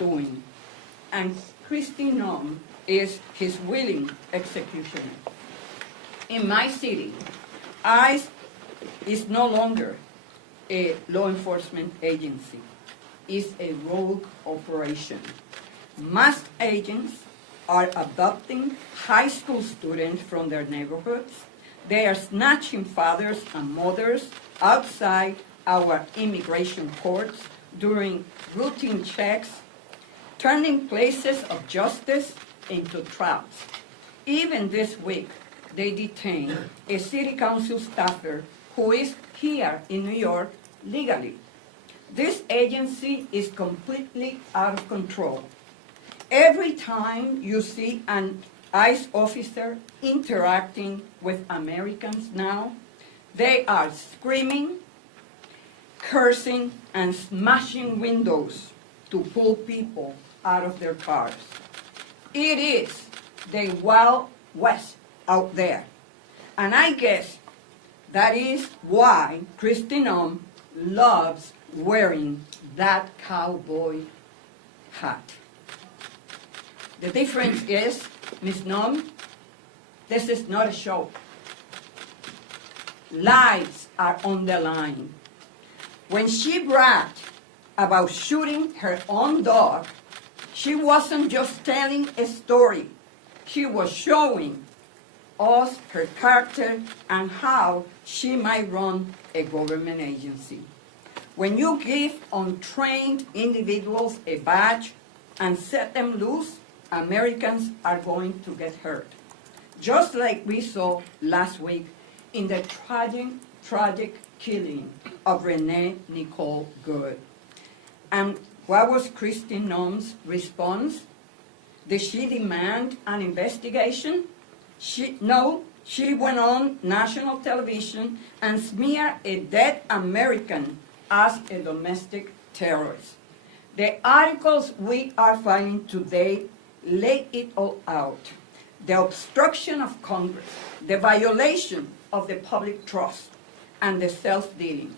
doing, and Kristi Noem is his willing executioner. In my city, ICE is no longer a law enforcement agency. It's a rogue operation. Mass agents are abducting high school students from their neighborhoods. They are snatching fathers and mothers outside our immigration courts during routine checks, turning places of justice into traps. Even this week, they detained a city council staffer who is here in New York legally. This agency is completely out of control. Every time you see an ICE officer interacting with Americans now, they are screaming, cursing, and smashing windows to pull people out of their cars. It is the Wild West out there. And I guess that is why Kristi Noem loves wearing that cowboy hat. The difference is, Ms. Noem, this is not a show. Lives are on the line. When she bragged about shooting her own dog, she wasn't just telling a story. She was showing us her character and how she might run a government agency. When you give untrained individuals a badge and set them loose, Americans are going to get hurt. Just like we saw last week in the tragic killing of Renee Nicole Good. And what was Kristi Noem's response? Did she demand an investigation? No, she went on national television and smeared a dead American as a domestic terrorist. The articles we are finding today lay it all out. The obstruction of Congress, the violation of the public trust, and the self-dealing.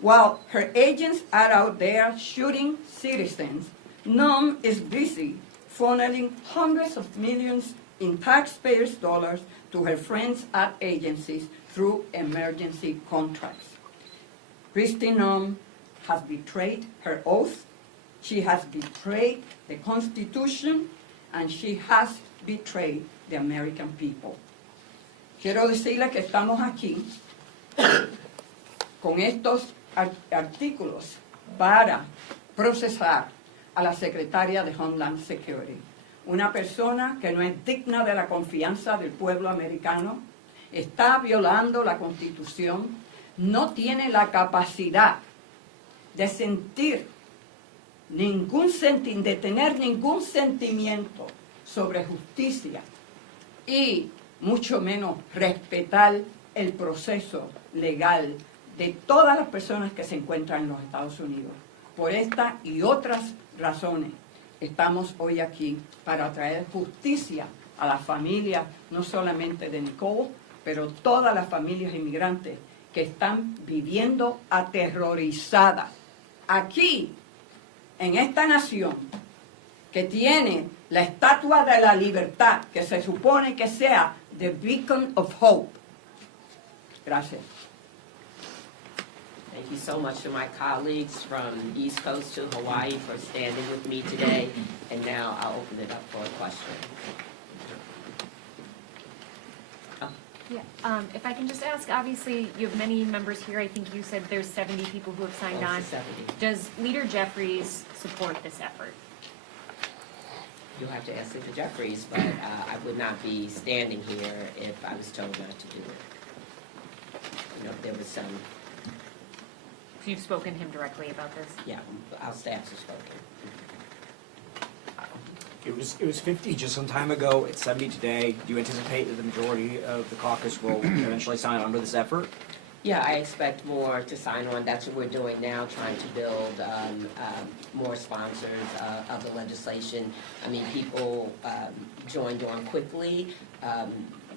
While her agents are out there shooting citizens, Noem is busy funneling hundreds of millions in taxpayers' dollars to her friends at agencies through emergency contracts. Kristi Noem has betrayed her oath, she has betrayed the Constitution, and she has betrayed the American people. Quiero decirle que estamos aquí con estos artículos para procesar a la secretaria de Homeland Security, una persona que no es digna de la confianza del pueblo americano, está violando la Constitución, no tiene la capacidad de sentir de tener ningún sentimiento sobre justicia y mucho menos respetar el proceso legal de todas las personas que se encuentran en los Estados Unidos. Por esta y otras razones estamos hoy aquí para traer justicia a las familias, no solamente de Nicole, pero todas las familias inmigrantes que están viviendo aterrorizadas. Aquí, en esta nación, que tiene la estatua de la libertad, que se supone que sea the beacon of hope. Gracias. Thank you so much to my colleagues from East Coast to Hawaii for standing with me today. And now I'll open it up for a question. Yeah, if I can just ask, obviously you have many members here. I think you said there's 70 people who have signed on. 70. Does Leader Jeffries support this effort? You'll have to ask Leader Jeffries, but I would not be standing here if I was told not to do it. You know, there was some, So you've spoken to him directly about this? yeah, our staffs have spoken. It was 50 just some time ago. It's 70 today. Do you anticipate that the majority of the caucus will eventually sign on to this effort? Yeah, I expect more to sign on. That's what we're doing now, trying to build more sponsors of the legislation. I mean, people joined on quickly.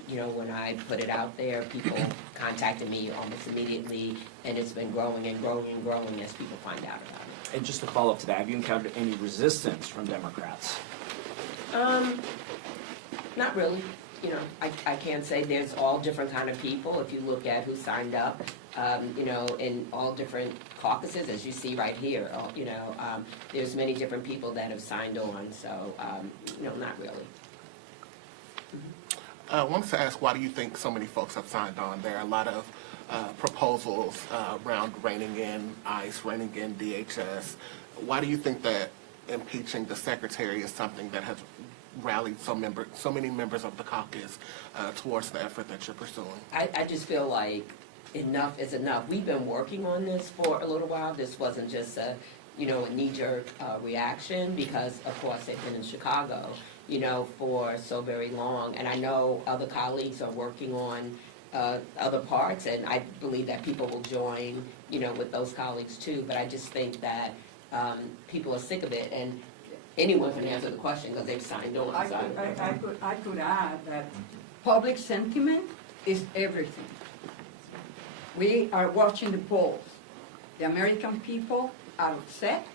you know, when I put it out there, people contacted me almost immediately, and it's been growing and growing and growing as people find out about it. And just to follow up to that, have you encountered any resistance from Democrats? Not really. You know, I can't say. There's all different kind of people. If you look at who signed up, you know, in all different caucuses, as you see right here, you know, there's many different people that have signed on. So, you know, not really. I wanted to ask, why do you think so many folks have signed on? There are a lot of proposals around reining in ICE, reining in DHS. Why do you think that impeaching the secretary is something that has rallied so many members of the caucus towards the effort that you're pursuing? I just feel like enough is enough. We've been working on this for a little while. This wasn't just a, you know, a knee-jerk reaction, because of course they've been in Chicago, you know, for so very long. And I know other colleagues are working on other parts, and I believe that people will join, you know, with those colleagues too. But I just think that people are sick of it, and anyone can answer the question because they've signed on. I could add that public sentiment is everything. We are watching the polls. The American people are upset.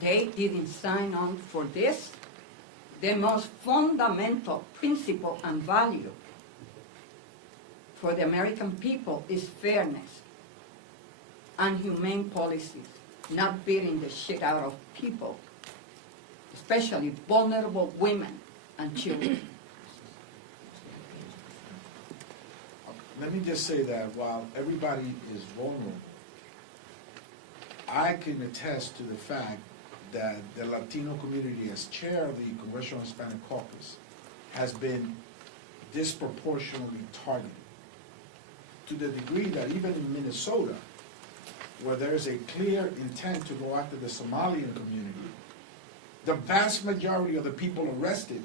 They didn't sign on for this. The most fundamental principle and value for the American people is fairness and humane policies, not beating the shit out of people, especially vulnerable women and children. Let me just say that while everybody is vulnerable, I can attest to the fact that the Latino community, as chair of the Congressional Hispanic Caucus, has been disproportionately targeted, to the degree that even in Minnesota, where there's a clear intent to go after the Somalian community, the vast majority of the people arrested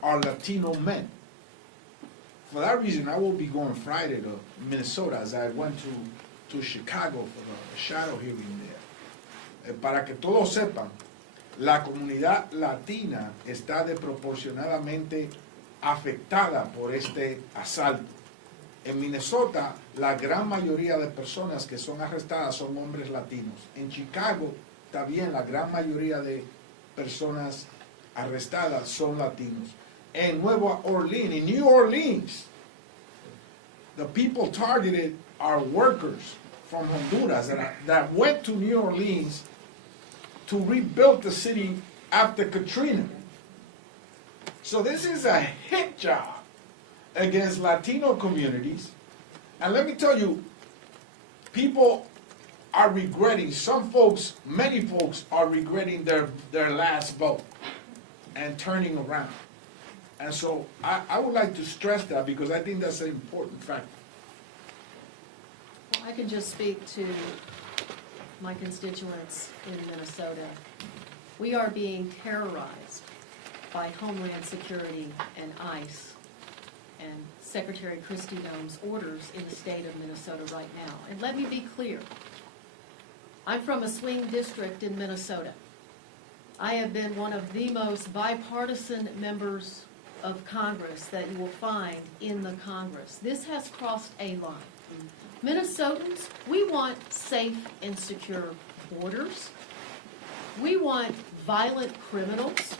are Latino men. For that reason, I will be going Friday to Minnesota, as I went to Chicago for the shadow hearing there. Para que todos sepan, la comunidad latina está desproporcionadamente afectada por este asalto. En Minnesota, la gran mayoría de personas que son arrestadas son hombres latinos. En Chicago, también la gran mayoría de personas arrestadas son latinos. En Nueva Orleans, in New Orleans, the people targeted are workers from Honduras that went to New Orleans to rebuild the city after Katrina. So this is a hit job against Latino communities. And let me tell you, people are regretting, many folks are regretting their last vote and turning around. And so I would like to stress that, because I think that's an important factor. Well, I can just speak to my constituents in Minnesota. We are being terrorized by Homeland Security and ICE and Secretary Kristi Noem's orders in the state of Minnesota right now. And let me be clear, I'm from a swing district in Minnesota. I have been one of the most bipartisan members of Congress that you will find in the Congress. This has crossed a line. Minnesotans, we want safe and secure borders. We want violent criminals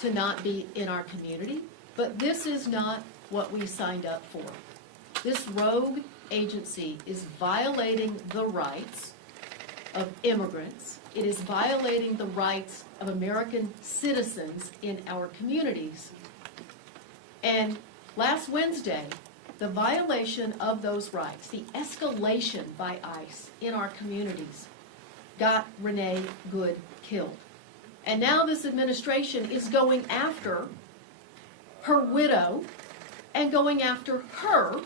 to not be in our community, but this is not what we signed up for. This rogue agency is violating the rights of immigrants. It is violating the rights of American citizens in our communities. And last Wednesday, the violation of those rights, the escalation by ICE in our communities, got Renee Good killed. And now this administration is going after her widow and going after her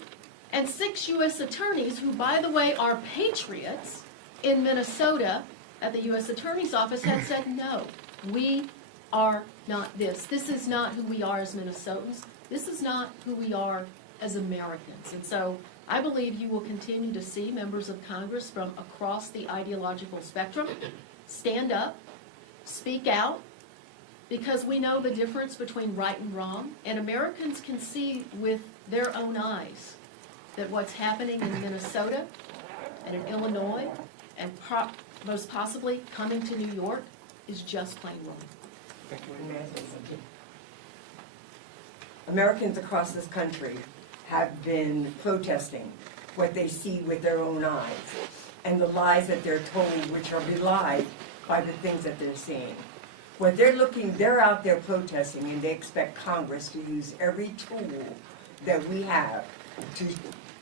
and 6 U.S. attorneys who, by the way, are patriots in Minnesota at the U.S. Attorney's Office had said, no, we are not this. This is not who we are as Minnesotans. This is not who we are as Americans. And so I believe you will continue to see members of Congress from across the ideological spectrum stand up, speak out, because we know the difference between right and wrong, and Americans can see with their own eyes that what's happening in Minnesota and in Illinois and most possibly coming to New York is just plain wrong. May I say something? Americans across this country have been protesting what they see with their own eyes and the lies that they're told, which are belied by the things that they're seeing. What they're out there protesting, and they expect Congress to use every tool that we have to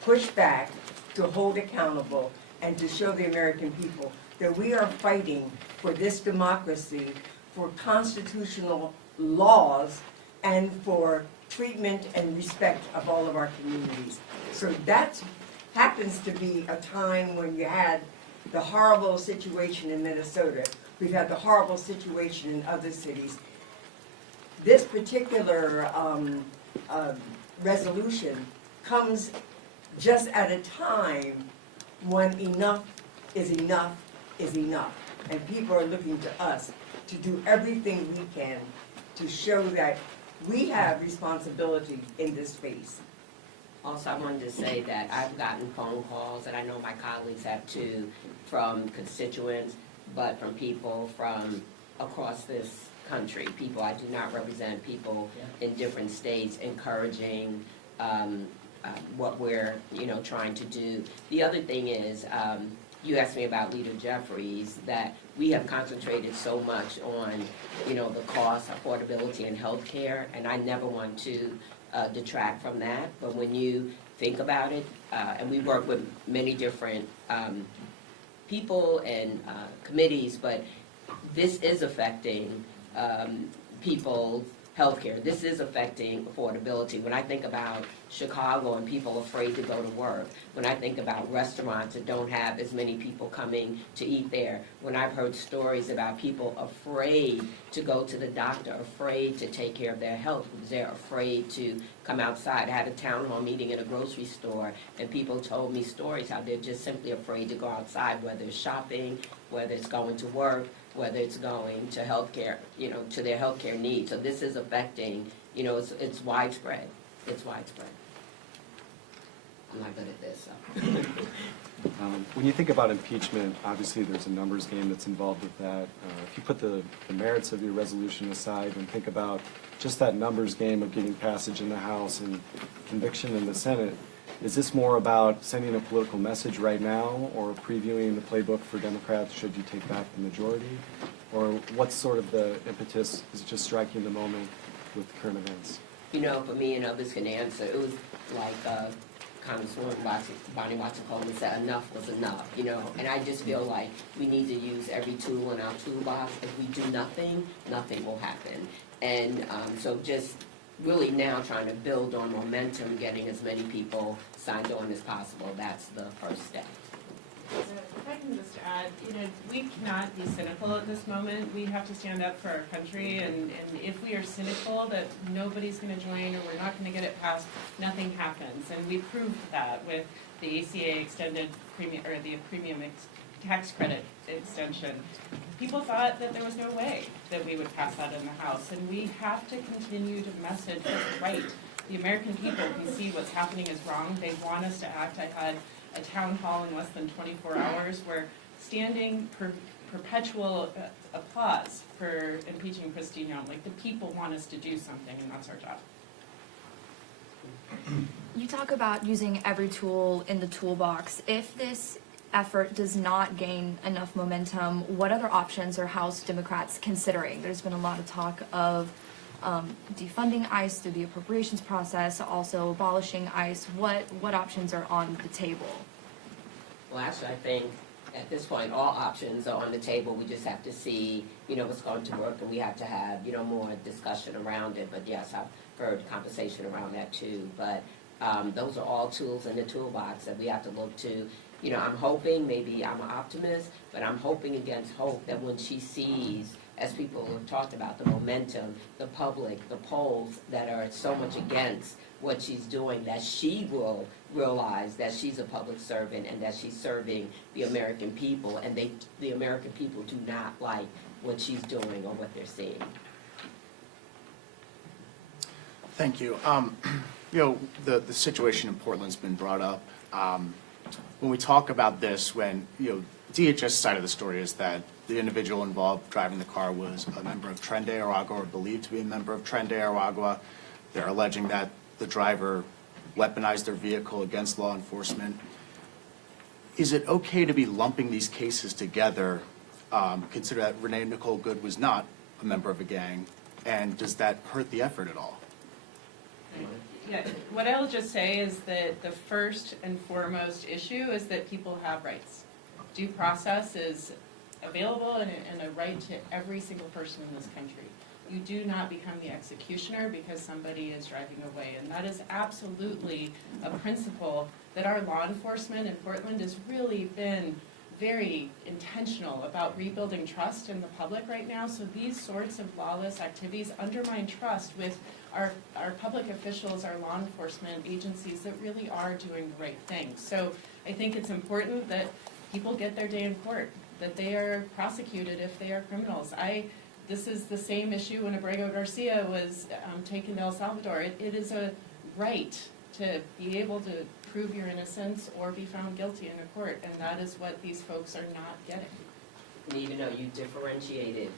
push back, to hold accountable, and to show the American people that we are fighting for this democracy, for constitutional laws, and for treatment and respect of all of our communities. So that happens to be a time when you had the horrible situation in Minnesota. We've had the horrible situation in other cities. This particular resolution comes just at a time when enough is enough is enough. And people are looking to us to do everything we can to show that we have responsibility in this space. Also, I wanted to say that I've gotten phone calls, and I know my colleagues have too, from constituents, but from people from across this country. People, I do not represent, people in different states encouraging what we're, trying to do. The other thing is, you asked me about Leader Jeffries, that we have concentrated so much on, the cost, affordability, and health care, and I never want to detract from that. But when you think about it, and we work with many different people and committees, but this is affecting people's healthcare. This is affecting affordability. When I think about Chicago and people afraid to go to work, when I think about restaurants that don't have as many people coming to eat there, when I've heard stories about people afraid to go to the doctor, afraid to take care of their health, because they're afraid to come outside. I had a town hall meeting in a grocery store, and people told me stories how they're just simply afraid to go outside, whether it's shopping, whether it's going to work, whether it's going to healthcare, to their healthcare needs. So this is affecting, it's widespread. It's widespread. I'm not good at this, so. When you think about impeachment, obviously there's a numbers game that's involved with that. If you put the merits of your resolution aside and think about just that numbers game of getting passage in the House and conviction in the Senate, is this more about sending a political message right now or previewing the playbook for Democrats should you take back the majority? Or what's sort of the impetus? Is it just striking the moment with current events? For me, and others can answer, it was like Congresswoman Bonnie Watson-Coleman said, enough was enough, and I just feel like we need to use every tool in our toolbox. If we do nothing, nothing will happen. And so just really now trying to build on momentum, getting as many people signed on as possible, that's the first step. If I can just add, we cannot be cynical at this moment. We have to stand up for our country, and if we are cynical that nobody's going to join or we're not going to get it passed, nothing happens. And we proved that with the ACA extended premium, or the premium tax credit extension. People thought that there was no way that we would pass that in the House, and we have to continue to message what's right. The American people can see what's happening is wrong. They want us to act. I had a town hall in less than 24 hours where standing perpetual applause for impeaching Kristi Noem. Like, the people want us to do something, and that's our job. You talk about using every tool in the toolbox. If this effort does not gain enough momentum, what other options are House Democrats considering? There's been a lot of talk of defunding ICE through the appropriations process, also abolishing ICE. What options are on the table? Well, actually, I think at this point, all options are on the table. We just have to see, what's going to work, and we have to have, more discussion around it. But yes, I've heard conversation around that too. But those are all tools in the toolbox that we have to look to. I'm hoping, maybe I'm an optimist, but I'm hoping against hope that when she sees, as people have talked about, the momentum, the public, the polls that are so much against what she's doing, that she will realize that she's a public servant and that she's serving the American people, and the American people do not like what she's doing or what they're seeing. Thank you. The situation in Portland's been brought up. When we talk about this, when, DHS side of the story is that the individual involved driving the car was a member of Tren de Aragua or believed to be a member of Tren de Aragua. They're alleging that the driver weaponized their vehicle against law enforcement. Is it okay to be lumping these cases together, consider that Renee Nicole Good was not a member of a gang, and does that hurt the effort at all? Yeah, what I'll just say is that the first and foremost issue is that people have rights. Due process is available and a right to every single person in this country. You do not become the executioner because somebody is driving away, and that is absolutely a principle that our law enforcement in Portland has really been very intentional about rebuilding trust in the public right now. So these sorts of lawless activities undermine trust with our public officials, our law enforcement agencies that really are doing the right thing. So I think it's important that people get their day in court, that they are prosecuted if they are criminals. This is the same issue when Abrego Garcia was taken to El Salvador. It is a right to be able to prove your innocence or be found guilty in a court, and that is what these folks are not getting. And even though you differentiated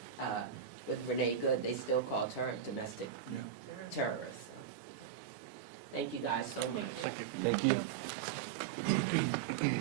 with Renee Good, they still called her a domestic terrorist. So. Thank you guys so much. Thank you. Thank you.